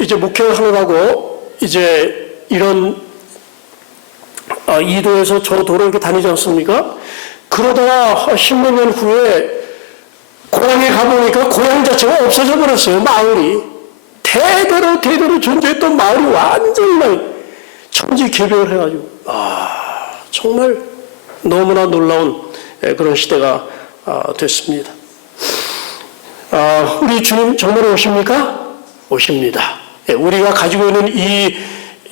이제 목회를 하느라고 이제 이런 이도에서 저 도로 이렇게 다니지 않습니까? 그러다가 십몇 년 후에 고향에 가보니까 고향 자체가 없어져 버렸어요. 마을이. 대대로 존재했던 마을이 완전히 천지개벽을 해가지고 정말 너무나 놀라운 그런 시대가 됐습니다. 우리 주님 정말 오십니까? 오십니다. 우리가 가지고 있는 이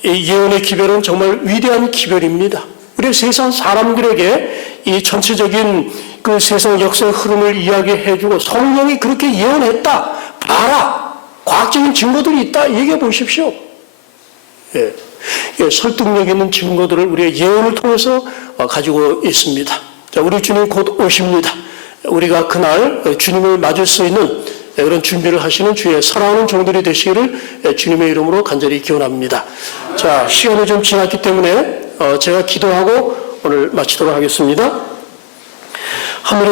예언의 기별은 정말 위대한 기별입니다. 우리 세상 사람들에게 이 전체적인 그 세상 역사의 흐름을 이야기해주고 성령이 그렇게 예언했다. 봐라. 과학적인 증거들이 있다. 얘기해 보십시오. 설득력 있는 증거들을 우리의 예언을 통해서 가지고 있습니다. 자, 우리 주님 곧 오십니다. 우리가 그날 주님을 맞을 수 있는 그런 준비를 하시는 주의 사랑하는 종들이 되시기를 주님의 이름으로 간절히 기원합니다. 자, 시간이 좀 지났기 때문에 제가 기도하고 오늘 마치도록 하겠습니다. 하늘에